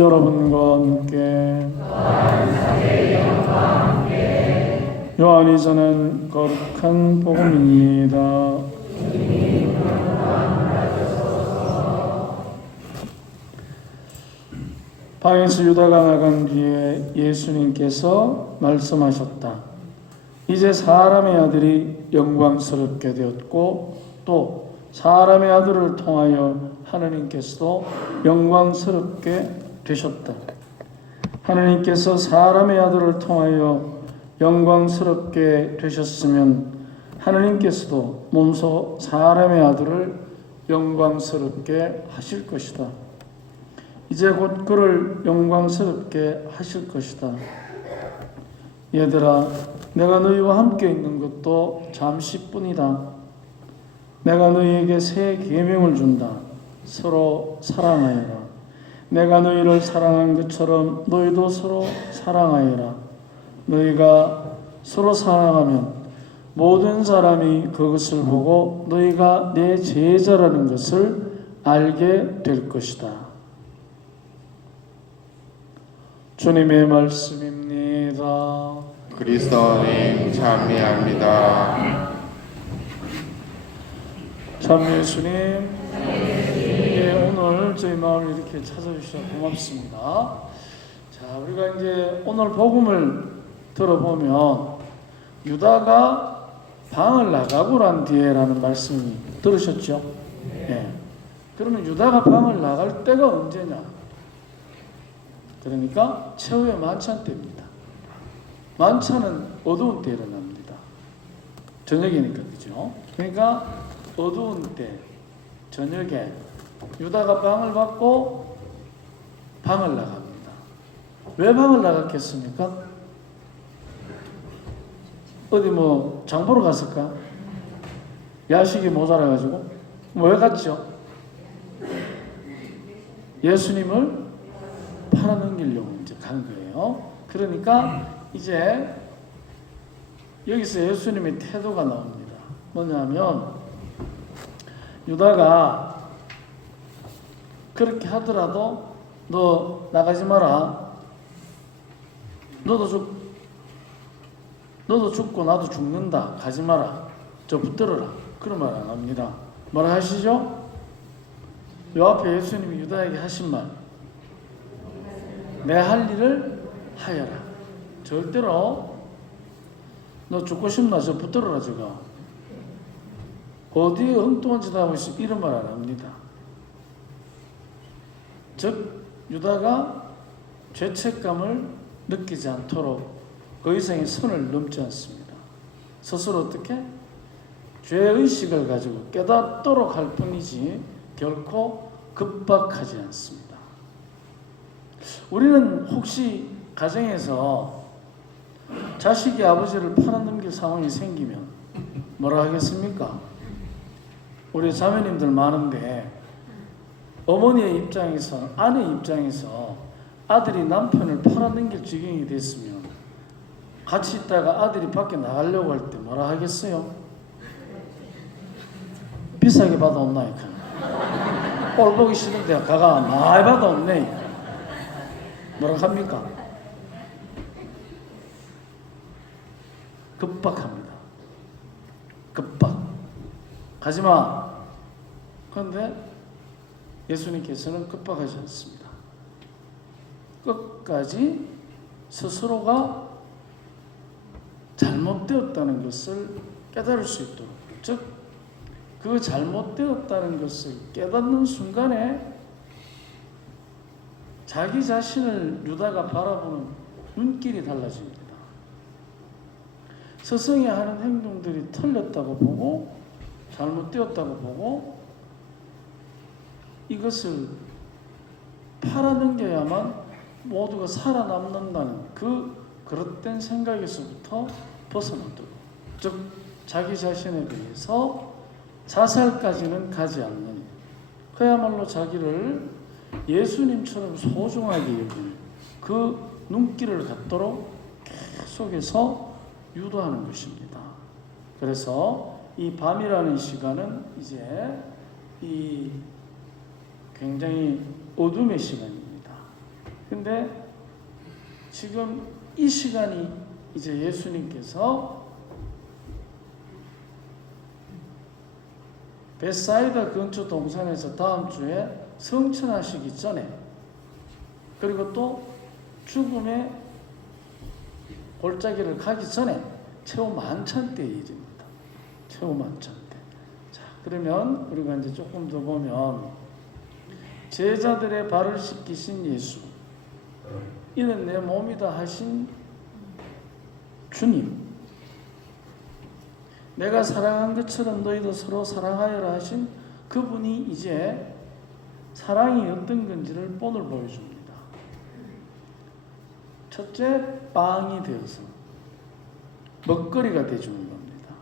여러분과 함께 요한이 전한 거룩한 복음입니다. 방에서 유다가 나간 뒤에 예수님께서 말씀하셨다. 이제 사람의 아들이 영광스럽게 되었고 또 사람의 아들을 통하여 하느님께서도 영광스럽게 되셨다. 하느님께서 사람의 아들을 통하여 영광스럽게 되셨으면 하느님께서도 몸소 사람의 아들을 영광스럽게 하실 것이다. 이제 곧 그를 영광스럽게 하실 것이다. 얘들아, 내가 너희와 함께 있는 것도 잠시뿐이다. 내가 너희에게 새 계명을 준다. 서로 사랑하여라. 내가 너희를 사랑한 것처럼 너희도 서로 사랑하여라. 너희가 서로 사랑하면 모든 사람이 그것을 보고 너희가 내 제자라는 것을 알게 될 것이다. 주님의 말씀입니다. 그리스도님 찬미합니다. 참 예수님, 예, 오늘 저희 마을 이렇게 찾아주셔서 고맙습니다. 자, 우리가 이제 오늘 복음을 들어보면 유다가 방을 나가고 난 뒤에라는 말씀이 들으셨죠? 예. 그러면 유다가 방을 나갈 때가 언제냐? 그러니까 최후의 만찬 때입니다. 만찬은 어두운 때 일어납니다. 저녁이니까, 그죠? 그러니까 어두운 때, 저녁에 유다가 방을 받고 방을 나갑니다. 왜 방을 나갔겠습니까? 어디 장 보러 갔을까? 야식이 모자라가지고. 왜 갔죠? 예수님을 팔아넘기려고 이제 간 거예요. 그러니까 이제 여기서 예수님의 태도가 나옵니다. 뭐냐면 유다가 그렇게 하더라도 너 나가지 마라. 너도 죽고 나도 죽는다. 가지 마라. 저 붙들어라. 그런 말 안 합니다. 뭐라 하시죠? 요 앞에 예수님이 유다에게 하신 말. 내 할 일을 하여라. 절대로 너 죽고 싶나 저 붙들어라 저거. 어디에 엉뚱한 짓 하고 있어 이런 말 안 합니다. 즉 유다가 죄책감을 느끼지 않도록 그 이상의 선을 넘지 않습니다. 스스로 어떻게? 죄의식을 가지고 깨닫도록 할 뿐이지 결코 급박하지 않습니다. 우리는 혹시 가정에서 자식이 아버지를 팔아넘길 상황이 생기면 뭐라 하겠습니까? 우리 자매님들 많은데 어머니의 입장에서, 아내 입장에서 아들이 남편을 팔아넘길 지경이 됐으면 같이 있다가 아들이 밖에 나가려고 할 때 뭐라 하겠어요? 비싸게 받아온나이까. 꼴 보기 싫은데 가가 많이 받아온네. 뭐라 합니까? 급박합니다. 급박. 가지마. 그런데 예수님께서는 급박하지 않습니다. 끝까지 스스로가 잘못되었다는 것을 깨달을 수 있도록, 즉 그 잘못되었다는 것을 깨닫는 순간에 자기 자신을 유다가 바라보는 눈길이 달라집니다. 스승이 하는 행동들이 틀렸다고 보고 잘못되었다고 보고 이것을 팔아넘겨야만 모두가 살아남는다는 그 그릇된 생각에서부터 벗어나도록, 즉 자기 자신에 대해서 자살까지는 가지 않는, 그야말로 자기를 예수님처럼 소중하게 여기는 그 눈길을 갖도록 계속해서 유도하는 것입니다. 그래서 이 밤이라는 시간은 이제 이 굉장히 어둠의 시간입니다. 근데 지금 이 시간이 이제 예수님께서 베사이다 근처 동산에서 다음 주에 성천하시기 전에, 그리고 또 죽음의 골짜기를 가기 전에 최후 만찬 때의 일입니다. 최후 만찬 때. 자, 그러면 우리가 이제 조금 더 보면 제자들의 발을 씻기신 예수, 이는 내 몸이다 하신 주님, 내가 사랑한 것처럼 너희도 서로 사랑하여라 하신 그분이 이제 사랑이 어떤 건지를 본을 보여줍니다. 첫째, 빵이 되어서 먹거리가 되어주는 겁니다.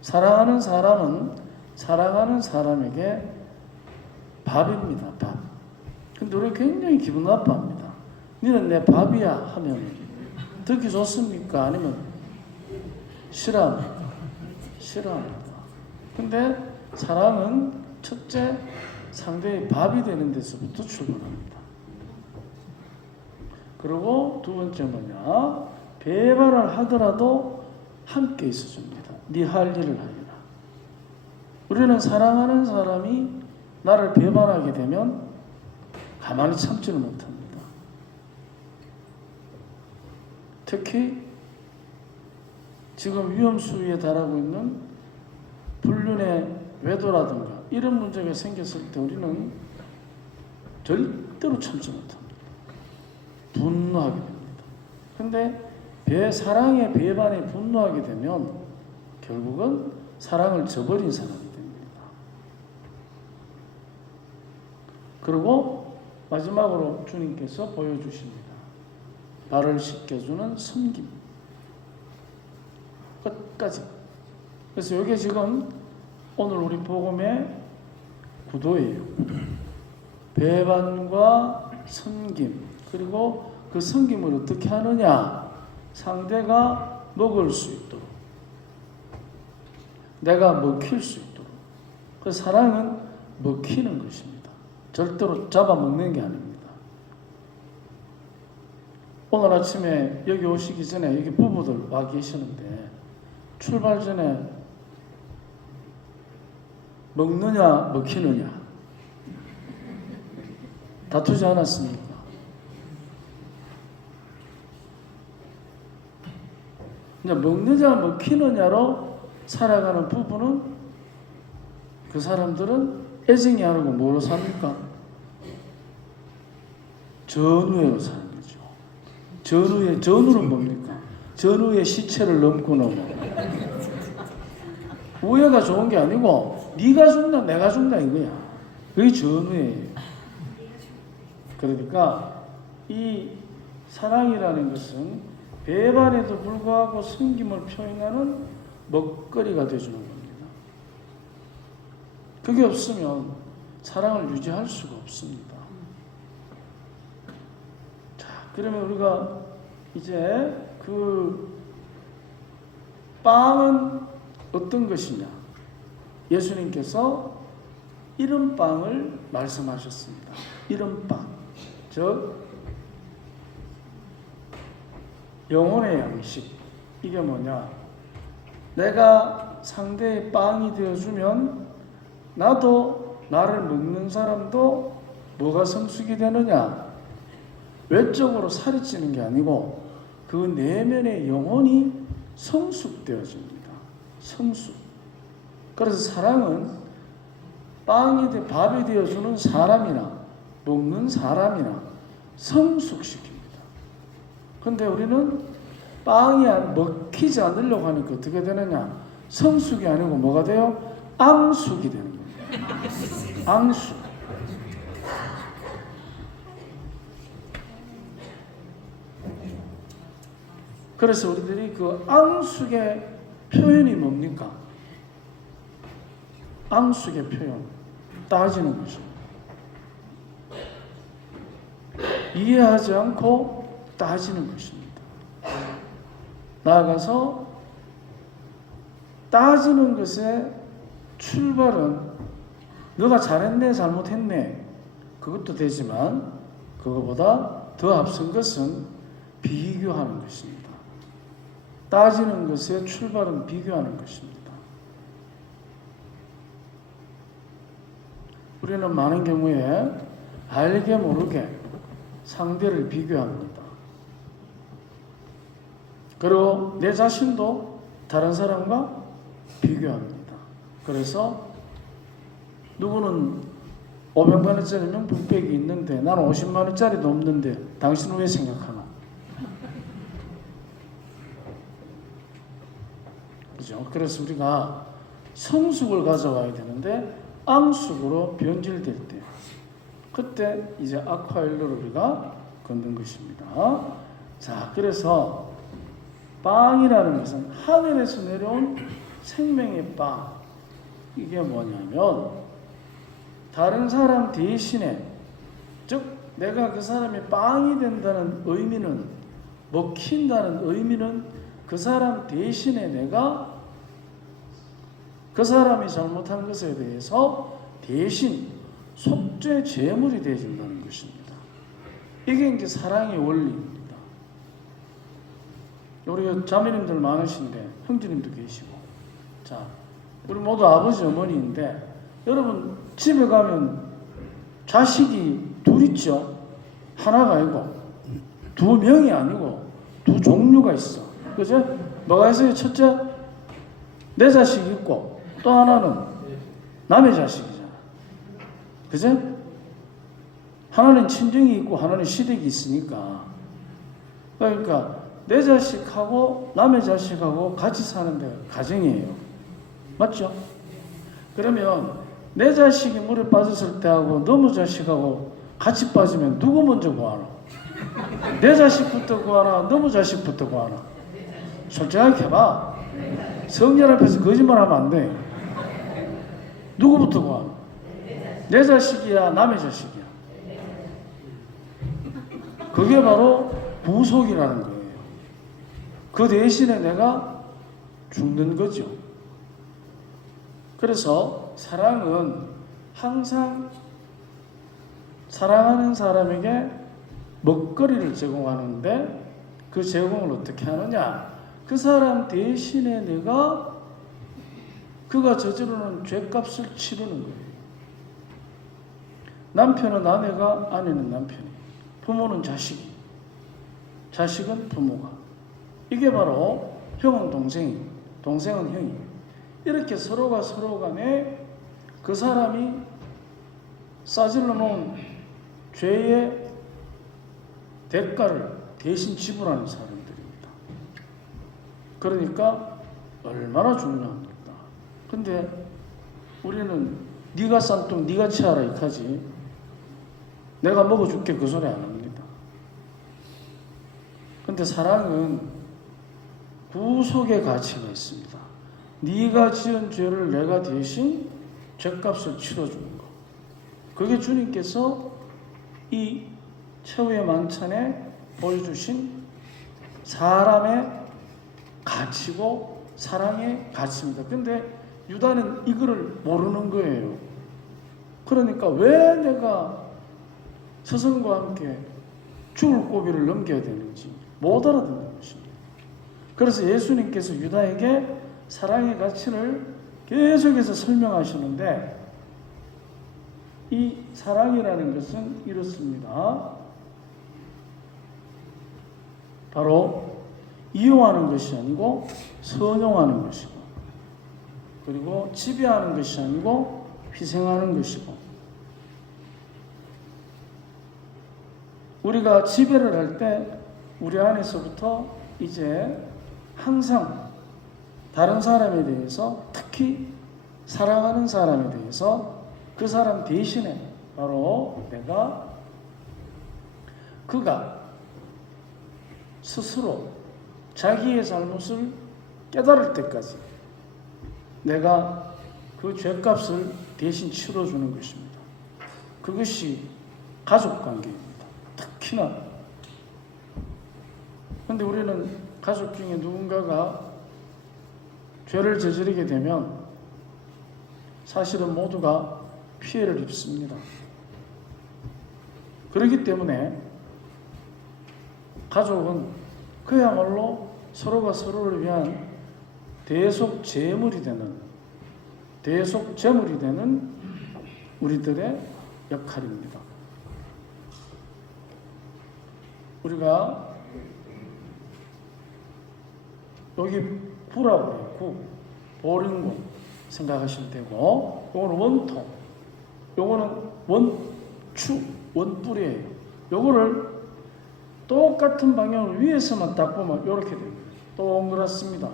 사랑하는 사람은 사랑하는 사람에게 밥입니다. 밥. 근데 우리 굉장히 기분 나빠합니다. 너는 내 밥이야 하면 듣기 좋습니까? 아니면 싫어합니까? 싫어합니다. 근데 사랑은 첫째, 상대의 밥이 되는 데서부터 출발합니다. 그리고 두 번째 뭐냐? 배반을 하더라도 함께 있어줍니다. 네 할 일을 하여라. 우리는 사랑하는 사람이 나를 배반하게 되면 가만히 참지를 못합니다. 특히 지금 위험 수위에 달하고 있는 불륜의 외도라든가 이런 문제가 생겼을 때 우리는 절대로 참지 못합니다. 분노하게 됩니다. 근데 사랑의 배반에 분노하게 되면 결국은 사랑을 저버린 사람이 됩니다. 그리고 마지막으로 주님께서 보여주십니다. 발을 씻겨주는 섬김. 끝까지. 그래서 이게 지금 오늘 우리 복음의 구도예요. 배반과 섬김. 그리고 그 섬김을 어떻게 하느냐? 상대가 먹을 수 있도록, 내가 먹힐 수 있도록. 그 사랑은 먹히는 것입니다. 절대로 잡아먹는 게 아닙니다. 오늘 아침에 여기 오시기 전에 여기 부부들 와 계시는데 출발 전에 먹느냐 먹히느냐 다투지 않았습니까? 이제 먹느냐 먹히느냐로 살아가는 부부는, 그 사람들은 애정이 아니고 뭐로 삽니까? 전우회로 사는 거죠. 전우는 뭡니까? 전우의 시체를 넘고 넘어. 우애가 좋은 게 아니고 네가 죽나 내가 죽나 이거야. 그게 전우예요. 그러니까 이 사랑이라는 것은 배반에도 불구하고 섬김을 표현하는 먹거리가 되어주는 겁니다. 그게 없으면 사랑을 유지할 수가 없습니다. 자, 그러면 우리가 이제 그 빵은 어떤 것이냐? 예수님께서 이런 빵을 말씀하셨습니다. 이런 빵, 즉 영혼의 양식. 이게 뭐냐? 내가 상대의 빵이 되어주면 나도, 나를 먹는 사람도 뭐가 성숙이 되느냐? 외적으로 살이 찌는 게 아니고 그 내면의 영혼이 성숙되어집니다. 성숙. 그래서 사랑은 밥이 되어주는 사람이나 먹는 사람이나 성숙시킵니다. 근데 우리는 빵이 먹히지 않으려고 하니까 어떻게 되느냐? 성숙이 아니고 뭐가 돼요? 앙숙이 되는 거예요. 앙숙. 그래서 우리들이 그 앙숙의 표현이 뭡니까? 앙숙의 표현. 따지는 것입니다. 이해하지 않고 따지는 것입니다. 나아가서 따지는 것의 출발은 너가 잘했네 잘못했네 그것도 되지만 그거보다 더 앞선 것은 비교하는 것입니다. 따지는 것의 출발은 비교하는 것입니다. 우리는 많은 경우에 알게 모르게 상대를 비교합니다. 그리고 내 자신도 다른 사람과 비교합니다. 그래서 누구는 500만 원짜리 명품백이 있는데 나는 50만 원짜리도 없는데 당신은 왜 생각하나? 그죠? 그래서 우리가 성숙을 가져와야 되는데 앙숙으로 변질될 때 그때 이제 악화일로를 우리가 걷는 것입니다. 자, 그래서 빵이라는 것은 하늘에서 내려온 생명의 빵. 이게 뭐냐면 다른 사람 대신에, 즉 내가 그 사람이 빵이 된다는 의미는, 먹힌다는 의미는 그 사람 대신에 내가 그 사람이 잘못한 것에 대해서 대신 속죄 제물이 되어준다는 것입니다. 이게 이제 사랑의 원리입니다. 우리 자매님들 많으신데 형제님도 계시고, 자, 우리 모두 아버지 어머니인데 여러분 집에 가면 자식이 둘 있죠. 하나가 아니고 두 명이 아니고 두 종류가 있어. 그죠? 뭐가 있어요? 첫째, 내 자식이 있고 또 하나는 남의 자식이잖아. 그죠? 하나는 친정이 있고 하나는 시댁이 있으니까. 그러니까 내 자식하고 남의 자식하고 같이 사는 데가 가정이에요. 맞죠? 그러면 내 자식이 물에 빠졌을 때하고 너무 자식하고 같이 빠지면 누구 먼저 구하나? 내 자식부터 구하나? 너무 자식부터 구하나? 솔직하게 해봐. 성전 앞에서 거짓말하면 안 돼. 누구부터 구하나? 내 자식이야? 남의 자식이야? 그게 바로 부속이라는 거예요. 그 대신에 내가 죽는 거죠. 그래서 사랑은 항상 사랑하는 사람에게 먹거리를 제공하는데 그 제공을 어떻게 하느냐? 그 사람 대신에 내가 그가 저지르는 죄값을 치르는 거예요. 남편은 아내가, 아내는 남편이, 부모는 자식이, 자식은 부모가. 이게 바로 형은 동생이, 동생은 형이. 이렇게 서로가 서로 간에 그 사람이 싸질러 놓은 죄의 대가를 대신 지불하는 사람들입니다. 그러니까 얼마나 중요합니까? 근데 우리는 네가 싼 똥 네가 치아라 이까지 내가 먹어줄게 그 소리 안 합니다. 근데 사랑은 구속의 가치가 있습니다. 네가 지은 죄를 내가 대신 죄값을 치러주는 것. 그게 주님께서 이 최후의 만찬에 보여주신 사람의 가치고 사랑의 가치입니다. 근데 유다는 이거를 모르는 거예요. 그러니까 왜 내가 스승과 함께 죽을 고비를 넘겨야 되는지 못 알아듣는 것입니다. 그래서 예수님께서 유다에게 사랑의 가치를 계속해서 설명하시는데 이 사랑이라는 것은 이렇습니다. 바로 이용하는 것이 아니고 선용하는 것이고, 그리고 지배하는 것이 아니고 희생하는 것이고, 우리가 지배를 할 때 우리 안에서부터 이제 항상 다른 사람에 대해서, 특히 사랑하는 사람에 대해서 그 사람 대신에 바로 내가 그가 스스로 자기의 잘못을 깨달을 때까지 내가 그 죄값을 대신 치러주는 것입니다. 그것이 가족관계입니다. 특히나. 그런데 우리는 가족 중에 누군가가 죄를 저지르게 되면 사실은 모두가 피해를 입습니다. 그렇기 때문에 가족은 그야말로 서로가 서로를 위한 대속 제물이 되는 우리들의 역할입니다. 우리가 여기 부라고 했고 보링공 생각하시면 되고, 요거는 원통, 요거는 원추, 원뿔이에요. 요거를 똑같은 방향으로 위에서만 딱 보면 이렇게 됩니다. 동그랗습니다.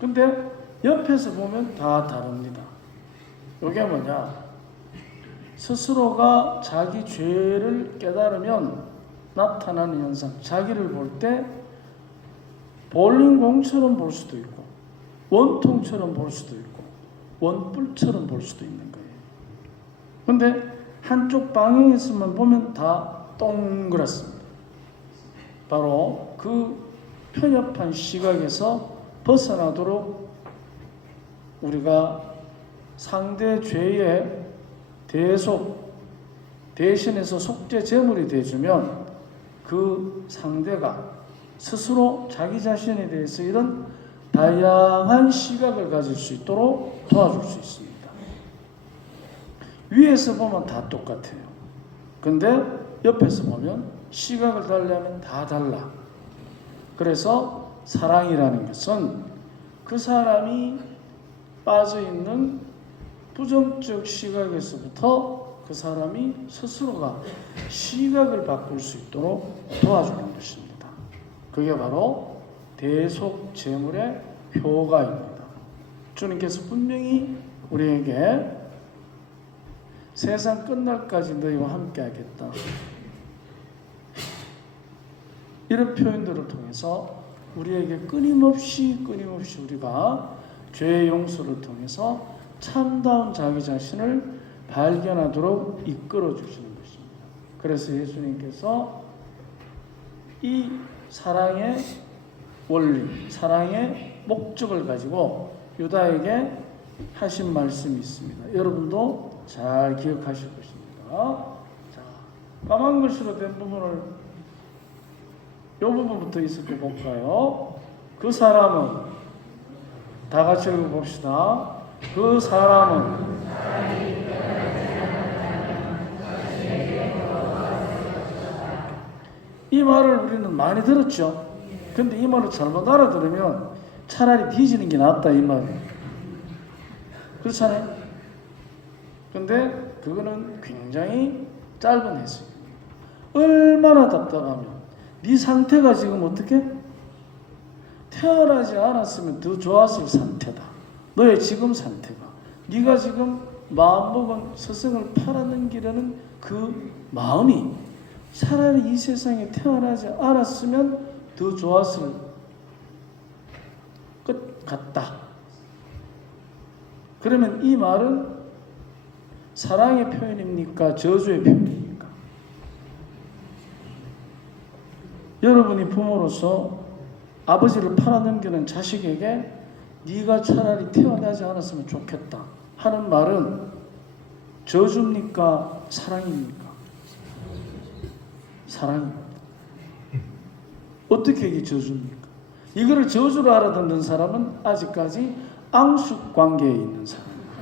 근데 옆에서 보면 다 다릅니다. 요게 뭐냐? 스스로가 자기 죄를 깨달으면 나타나는 현상, 자기를 볼 때 볼링공처럼 볼 수도 있고 원통처럼 볼 수도 있고 원뿔처럼 볼 수도 있는 거예요. 근데 한쪽 방향에서만 보면 다 동그랗습니다. 바로 그 편협한 시각에서 벗어나도록 우리가 상대 죄의 대신해서 속죄 제물이 되어주면 그 상대가 스스로 자기 자신에 대해서 이런 다양한 시각을 가질 수 있도록 도와줄 수 있습니다. 위에서 보면 다 똑같아요. 근데 옆에서 보면 시각을 달리하면 다 달라. 그래서 사랑이라는 것은 그 사람이 빠져있는 부정적 시각에서부터 그 사람이 스스로가 시각을 바꿀 수 있도록 도와주는 것입니다. 그게 바로 대속 제물의 효과입니다. 주님께서 분명히 우리에게 세상 끝날까지 너희와 함께 하겠다, 이런 표현들을 통해서 우리에게 끊임없이 우리가 죄의 용서를 통해서 참다운 자기 자신을 발견하도록 이끌어 주시는 것입니다. 그래서 예수님께서 이 사랑의 원리, 사랑의 목적을 가지고 유다에게 하신 말씀이 있습니다. 여러분도 잘 기억하실 것입니다. 자, 까만 글씨로 된 부분을, 이 부분부터 볼까요? 그 사람은, 다 같이 읽어봅시다. 그 사람은 이 말을 우리는 많이 들었죠. 근데 이 말을 잘못 알아들으면 차라리 뒤지는 게 낫다, 이 말이에요. 그렇잖아요. 근데 그거는 굉장히 짧은 해석입니다. 얼마나 답답하면, 네 상태가 지금 어떻게? 태어나지 않았으면 더 좋았을 상태다. 너의 지금 상태가, 네가 지금 마음먹은 스승을 팔아넘기려는 그 마음이 차라리 이 세상에 태어나지 않았으면 더 좋았을 것 같다. 그러면 이 말은 사랑의 표현입니까? 저주의 표현입니까? 여러분이 부모로서 아버지를 팔아넘기는 자식에게 네가 차라리 태어나지 않았으면 좋겠다 하는 말은 저주입니까? 사랑입니까? 사랑입니다. 어떻게 이게 저주입니까? 이거를 저주로 알아듣는 사람은 아직까지 앙숙 관계에 있는 사람입니다.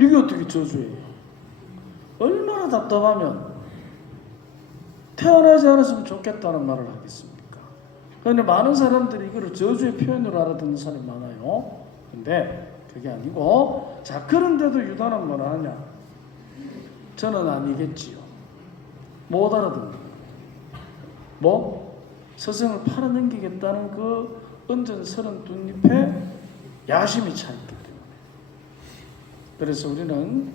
이게 어떻게 저주예요? 얼마나 답답하면 태어나지 않았으면 좋겠다는 말을 하겠습니까? 그런데 많은 사람들이 이거를 저주의 표현으로 알아듣는 사람이 많아요. 근데 그게 아니고, 자, 그런데도 유다는 뭐라 하냐? 저는 아니겠지요. 못 알아듣는. 스승을 팔아넘기겠다는 그 은전 32잎에 야심이 차있기 때문에. 그래서 우리는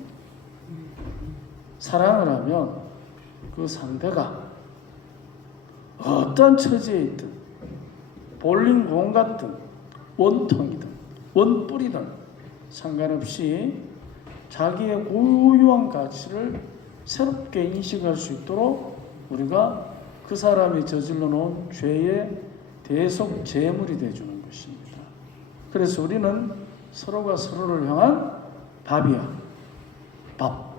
사랑을 하면 그 상대가 어떤 처지에 있든, 볼링공 같든 원통이든 원뿔이든 상관없이 자기의 고유한 가치를 새롭게 인식할 수 있도록 우리가 그 사람이 저질러 놓은 죄의 대속 제물이 되어주는 것입니다. 그래서 우리는 서로가 서로를 향한 밥이야. 밥.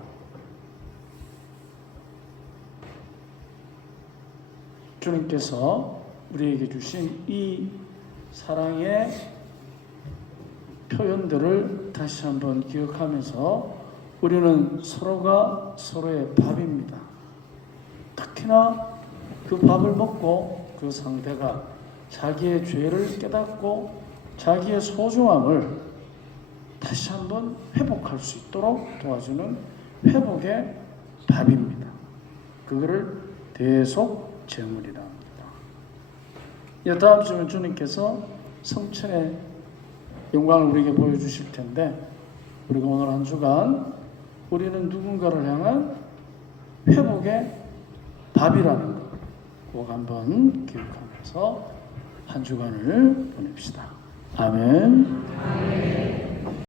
주님께서 우리에게 주신 이 사랑의 표현들을 다시 한번 기억하면서 우리는 서로가 서로의 밥입니다. 특히나 그 밥을 먹고 그 상대가 자기의 죄를 깨닫고 자기의 소중함을 다시 한번 회복할 수 있도록 도와주는 회복의 밥입니다. 그거를 대속제물이라 합니다. 다음 주면 주님께서 성천의 영광을 우리에게 보여주실 텐데 우리가 오늘 한 주간 우리는 누군가를 향한 회복의 밥이라는 것 꼭 한번 기억하면서 한 주간을 보냅시다. 아멘.